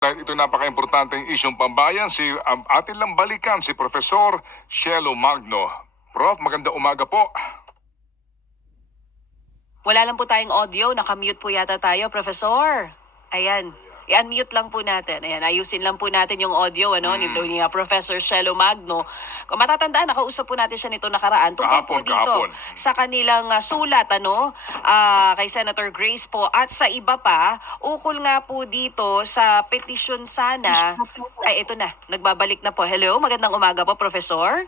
Dahil ito napaka-importanteng isyong pambayan, atin lang balikan si Profesor Shelo Magno. Prof, magandang umaga po. Wala lang po tayong audio, nakamute po yata tayo, Professor. Ayan. I-unmute lang po natin. Ayan, ayusin lang po natin yung audio ni Professor Shelo Magno. Kung matatandaan, nakausap po natin siya nito nakaraan tungkol po dito Kahapon. sa kanilang sulat kay Senator Grace po at sa iba pa, ukol nga po dito sa petisyon sana. Ay, ito na. Nagbabalik na po. Hello, magandang umaga po, Professor.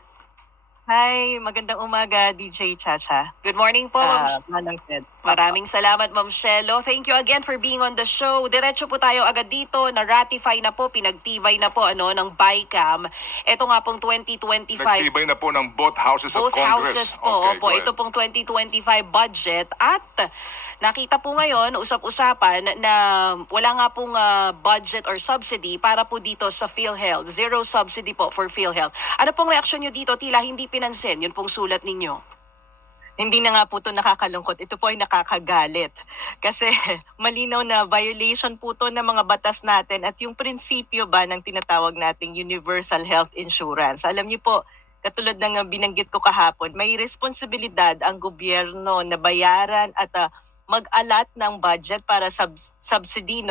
Hi, magandang umaga, DJ Chacha. Good morning po, Ma'am. Manang Ted. Maraming salamat, Ma'am Shelo. Thank you again for being on the show. Diretso po tayo agad dito. Na-ratify na po, pinagtibay na po ng BICAM. Ito nga pong 2025. Nagtibay na po ng both houses of Both Congress. houses po. Okay, Opo, go ahead. ito pong 2025 budget at nakita po ngayon, usap-usapan na wala nga pong budget or subsidy para po dito sa PhilHealth. Zero subsidy po for PhilHealth. Ano pong reaksyon nyo dito? Tila hindi pinansin. Yun pong sulat ninyo. Hindi na nga po ito nakakalungkot. Ito po ay nakakagalit. Kasi malinaw na violation po ito ng mga batas natin at yung prinsipyo ba ng tinatawag nating Universal Health Insurance. Alam niyo po, katulad ng binanggit ko kahapon, may responsibilidad ang gobyerno na bayaran at mag-alat ng budget para subsidy,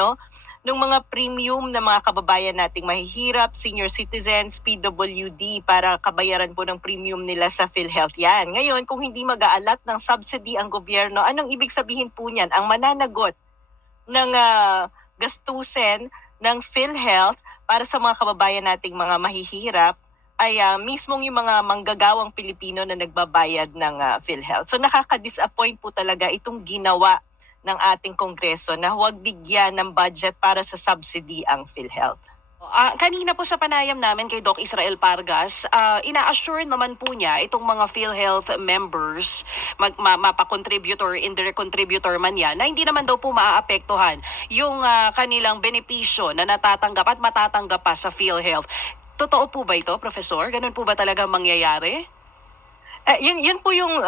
ng mga premium na mga kababayan nating mahihirap, senior citizens, PWD, para kabayaran po ng premium nila sa PhilHealth yan. Ngayon, kung hindi mag-aalat ng subsidy ang gobyerno, anong ibig sabihin po niyan? Ang mananagot ng gastusin ng PhilHealth para sa mga kababayan nating mga mahihirap ay mismong yung mga manggagawang Pilipino na nagbabayad ng PhilHealth. So nakaka-disappoint po talaga itong ginawa ng ating Kongreso na huwag bigyan ng budget para sa subsidy ang PhilHealth. Kanina po sa panayam namin kay Doc Israel Pargas, ina-assure naman po niya itong mga PhilHealth members, mapa-contributor, indirect contributor man yan, na hindi naman daw po maaapektuhan yung kanilang benepisyo na natatanggap at matatanggap pa sa PhilHealth. Totoo po ba ito, Professor? Ganun po ba talaga mangyayari? Yun po yung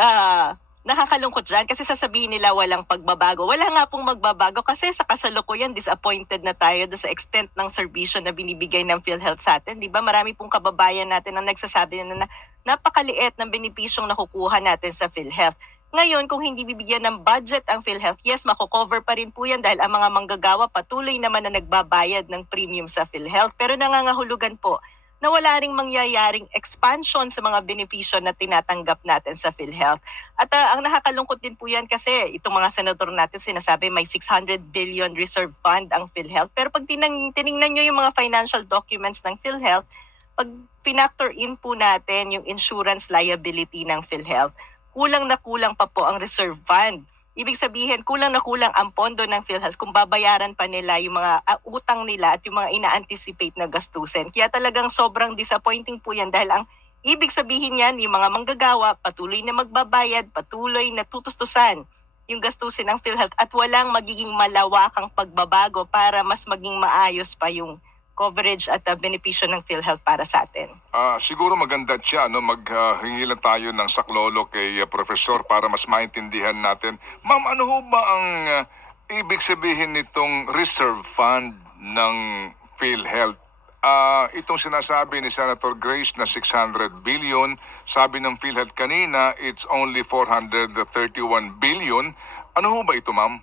nakakalungkot dyan kasi sasabihin nila walang pagbabago. Wala nga pong magbabago kasi sa kasalukuyan disappointed na tayo do sa extent ng serbisyo na binibigay ng PhilHealth sa atin. Di ba? Marami pong kababayan natin ang nagsasabi na napakaliit ng benepisyong nakukuha natin sa PhilHealth. Ngayon, kung hindi bibigyan ng budget ang PhilHealth, yes, makukover pa rin po yan dahil ang mga manggagawa patuloy naman na nagbabayad ng premium sa PhilHealth. Pero nangangahulugan po na wala ring mangyayaring expansion sa mga benepisyo na tinatanggap natin sa PhilHealth. At ang nakakalungkot din po yan kasi itong mga senador natin sinasabi may 600 billion reserve fund ang PhilHealth. Pero pag tiningnan nyo yung mga financial documents ng PhilHealth, pag pinactor in po natin yung insurance liability ng PhilHealth, kulang na kulang pa po ang reserve fund. Ibig sabihin, kulang na kulang ang pondo ng PhilHealth kung babayaran pa nila yung mga utang nila at yung mga ina-anticipate na gastusin. Kaya talagang sobrang disappointing po yan dahil ang ibig sabihin yan, yung mga manggagawa, patuloy na magbabayad, patuloy na tutustusan yung gastusin ng PhilHealth at walang magiging malawakang pagbabago para mas maging maayos pa yung coverage at benepisyo ng PhilHealth para sa atin. Siguro maganda siya, maghingi lang tayo ng saklolo kay Professor para mas maintindihan natin. Ma'am, ano ho ba ang ibig sabihin nitong reserve fund ng PhilHealth? Itong sinasabi ni Senator Grace na 600 billion, sabi ng PhilHealth kanina, it's only 431 billion. Ano ho ba ito, ma'am?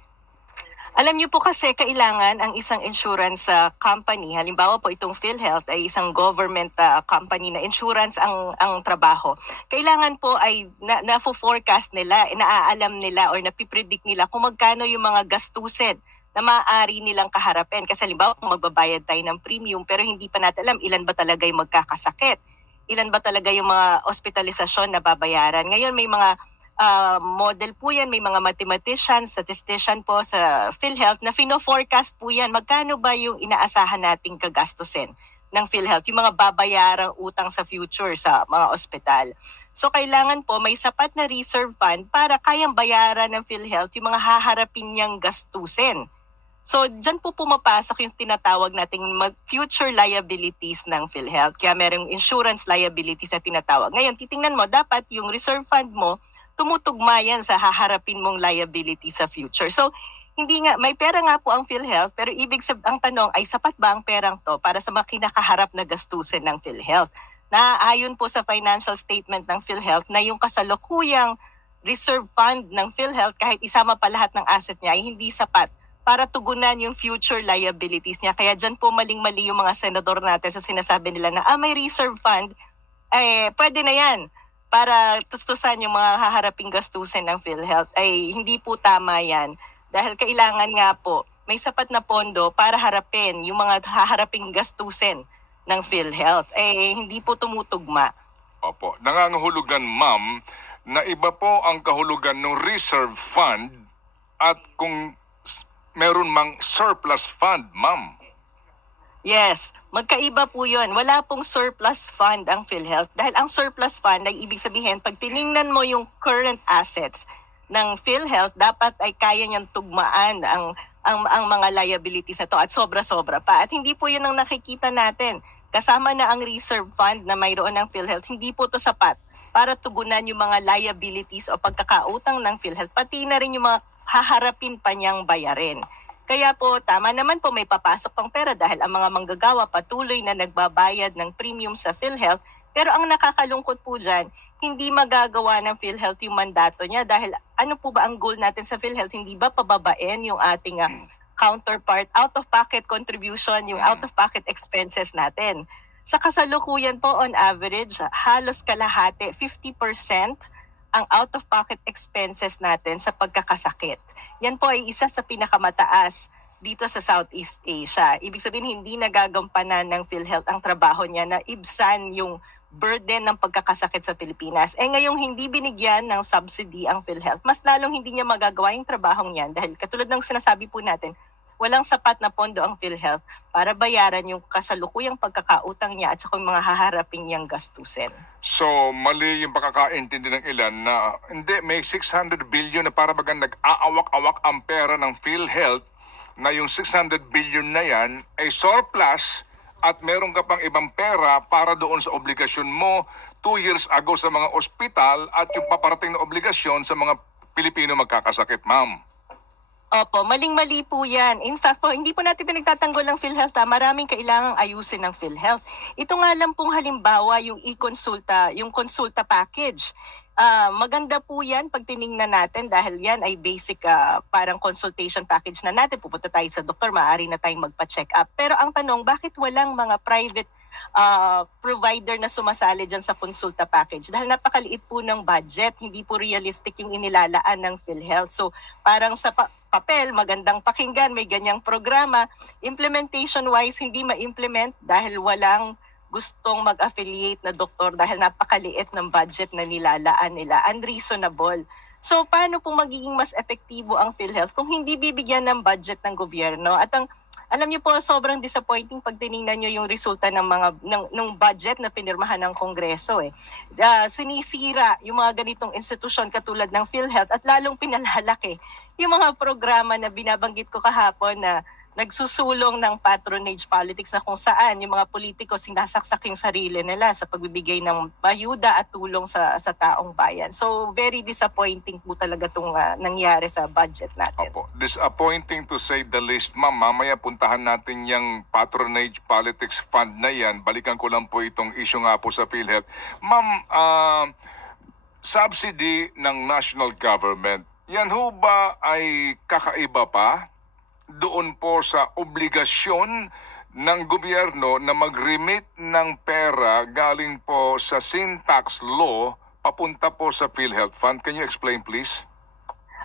Alam niyo po kasi kailangan ang isang insurance company, halimbawa po itong PhilHealth ay isang government company na insurance ang trabaho. Kailangan po ay na-forecast nila, naaalam nila or napipredict nila kung magkano yung mga gastusin na maaari nilang kaharapin. Kasi halimbawa kung magbabayad tayo ng premium pero hindi pa natin alam ilan ba talaga yung magkakasakit, ilan ba talaga yung mga hospitalisasyon na babayaran. Ngayon may mga model po yan, may mga mathematician, statistician po sa PhilHealth na fino-forecast po yan. Magkano ba yung inaasahan nating kagastusin ng PhilHealth, yung mga babayarang utang sa future sa mga ospital. So kailangan po may sapat na reserve fund para kayang bayaran ng PhilHealth yung mga haharapin niyang gastusin. So dyan po pumapasok yung tinatawag nating future liabilities ng PhilHealth. Kaya merong insurance liabilities na tinatawag. Ngayon, titingnan mo, dapat yung reserve fund mo tumutugma yan sa haharapin mong liability sa future. So, hindi nga, may pera nga po ang PhilHealth, pero ang tanong ay sapat ba ang perang to para sa mga kinakaharap na gastusin ng PhilHealth? Na ayon po sa financial statement ng PhilHealth na yung kasalukuyang reserve fund ng PhilHealth kahit isama pa lahat ng asset niya ay hindi sapat para tugunan yung future liabilities niya. Kaya dyan po maling-mali yung mga senador natin sa sinasabi nila na may reserve fund, pwede na yan para tustusan yung mga haharaping gastusin ng PhilHealth. Ay hindi po tama yan dahil kailangan nga po may sapat na pondo para harapin yung mga haharaping gastusin ng PhilHealth. Hindi po tumutugma. Opo, nangangahulugan ma'am na iba po ang kahulugan ng reserve fund at kung meron mang surplus fund, ma'am. Yes, magkaiba po yun. Wala pong surplus fund ang PhilHealth dahil ang surplus fund ay ibig sabihin pag tiningnan mo yung current assets ng PhilHealth, dapat ay kaya niyang tugmaan ang mga liabilities na to at sobra-sobra pa. At hindi po yun ang nakikita natin. Kasama na ang reserve fund na mayroon ng PhilHealth, hindi po to sapat para tugunan yung mga liabilities o pagkakautang ng PhilHealth, pati na rin yung mga haharapin pa niyang bayarin. Kaya po, tama naman po may papasok pang pera dahil ang mga manggagawa patuloy na nagbabayad ng premium sa PhilHealth. Pero ang nakakalungkot po dyan, hindi magagawa ng PhilHealth yung mandato niya dahil ano po ba ang goal natin sa PhilHealth? Hindi ba pababain yung ating counterpart, out-of-pocket contribution, yung out-of-pocket expenses natin? Sa kasalukuyan po, on average, halos kalahati, 50% ang out-of-pocket expenses natin sa pagkakasakit. Yan po ay isa sa pinakamataas dito sa Southeast Asia. Ibig sabihin, hindi nagagampanan ng PhilHealth ang trabaho niya na ibsan yung burden ng pagkakasakit sa Pilipinas. Ngayong hindi binigyan ng subsidy ang PhilHealth, mas lalong hindi niya magagawa yung trabahong yan dahil katulad ng sinasabi po natin, walang sapat na pondo ang PhilHealth para bayaran yung kasalukuyang pagkakautang niya at saka yung mga haharapin niyang gastusin. So, mali yung pagkakaintindi ng ilan na hindi, may 600 billion na para bagang nag-aawak-awak ang pera ng PhilHealth na yung 600 billion na yan ay surplus at meron ka pang ibang pera para doon sa obligasyon mo 2 years ago sa mga ospital at yung paparating na obligasyon sa mga Pilipino magkakasakit, ma'am. Opo, maling-mali po yan. In fact po, hindi po natin pinagtatanggol ang PhilHealth. Maraming kailangang ayusin ng PhilHealth. Ito nga lang pong halimbawa yung e-consulta, yung consulta package. Maganda po yan pag tiningnan natin dahil yan ay basic parang consultation package na natin. Pupunta tayo sa doktor, maaari na tayong magpa-check up. Pero ang tanong, bakit walang mga private provider na sumasali dyan sa consulta package? Dahil napakaliit po ng budget, hindi po realistic yung inilalaan ng PhilHealth. So parang sa papel, magandang pakinggan, may ganyang programa. Implementation-wise, hindi ma-implement dahil walang gustong mag-affiliate na doktor dahil napakaliit ng budget na nilalaan nila. Unreasonable. So, paano po magiging mas epektibo ang PhilHealth kung hindi bibigyan ng budget ng gobyerno? At alam niyo po, sobrang disappointing pag tiningnan niyo yung resulta ng budget na pinirmahan ng Kongreso. Sinisira yung mga ganitong institusyon katulad ng PhilHealth at lalong pinalalaki yung mga programa na binabanggit ko kahapon na nagsusulong ng patronage politics na kung saan yung mga politiko sinasaksak yung sarili nila sa pagbibigay ng ayuda at tulong sa taong bayan. So very disappointing po talaga itong nangyari sa budget natin. Opo, disappointing to say the least, ma'am. Mamaya puntahan natin yung patronage politics fund na yan. Balikan ko lang po itong issue nga po sa PhilHealth. Ma'am, subsidy ng national government, yan ho ba ay kakaiba pa doon po sa obligasyon ng gobyerno na mag-remit ng pera galing po sa sin tax law papunta po sa PhilHealth Fund? Can you explain please?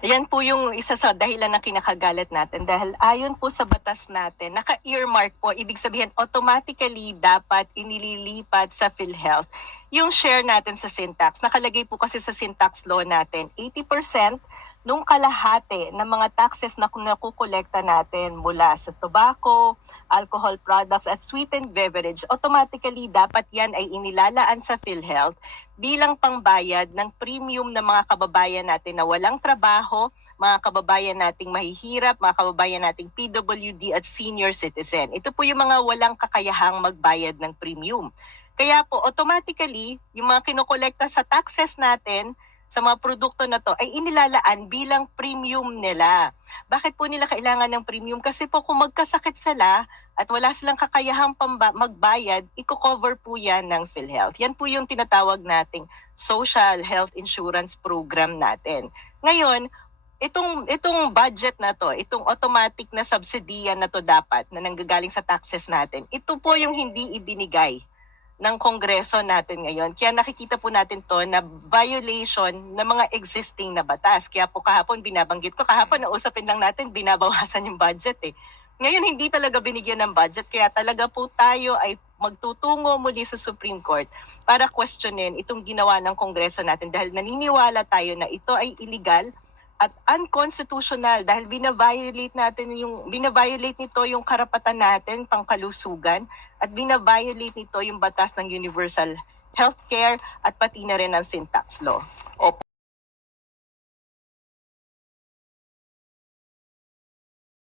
Yan po yung isa sa dahilan na kinakagalit natin dahil ayon po sa batas natin, naka-earmark po, ibig sabihin automatically dapat inililipat sa PhilHealth yung share natin sa sin tax. Nakalagay po kasi sa sin tax law natin, 80% nung kalahati ng mga taxes na nakukolekta natin mula sa tobacco, alcohol products at sweetened beverage, automatically dapat yan ay inilalaan sa PhilHealth bilang pangbayad ng premium ng mga kababayan natin na walang trabaho, mga kababayan nating mahihirap, mga kababayan nating PWD at senior citizen. Ito po yung mga walang kakayahang magbayad ng premium. Kaya po automatically, yung mga kinokolekta sa taxes natin sa mga produkto na to ay inilalaan bilang premium nila. Bakit po nila kailangan ng premium? Kasi po kung magkasakit sila at wala silang kakayahang magbayad, i-cover po yan ng PhilHealth. Yan po yung tinatawag nating Social Health Insurance Program natin. Ngayon, itong budget na to, itong automatic na subsidiyan na to dapat na nanggagaling sa taxes natin, ito po yung hindi ibinigay ng Kongreso natin ngayon. Kaya nakikita po natin to na violation ng mga existing na batas. Kaya po kahapon binabanggit ko, kahapon nausapin lang natin, binabawasan yung budget eh. Ngayon hindi talaga binigyan ng budget, kaya talaga po tayo ay magtutungo muli sa Supreme Court para questionin itong ginawa ng Kongreso natin dahil naniniwala tayo na ito ay illegal at unconstitutional dahil binaviolate nito yung karapatan natin pangkalusugan at binaviolate nito yung batas ng universal healthcare at pati na rin ang sin tax law. Opo.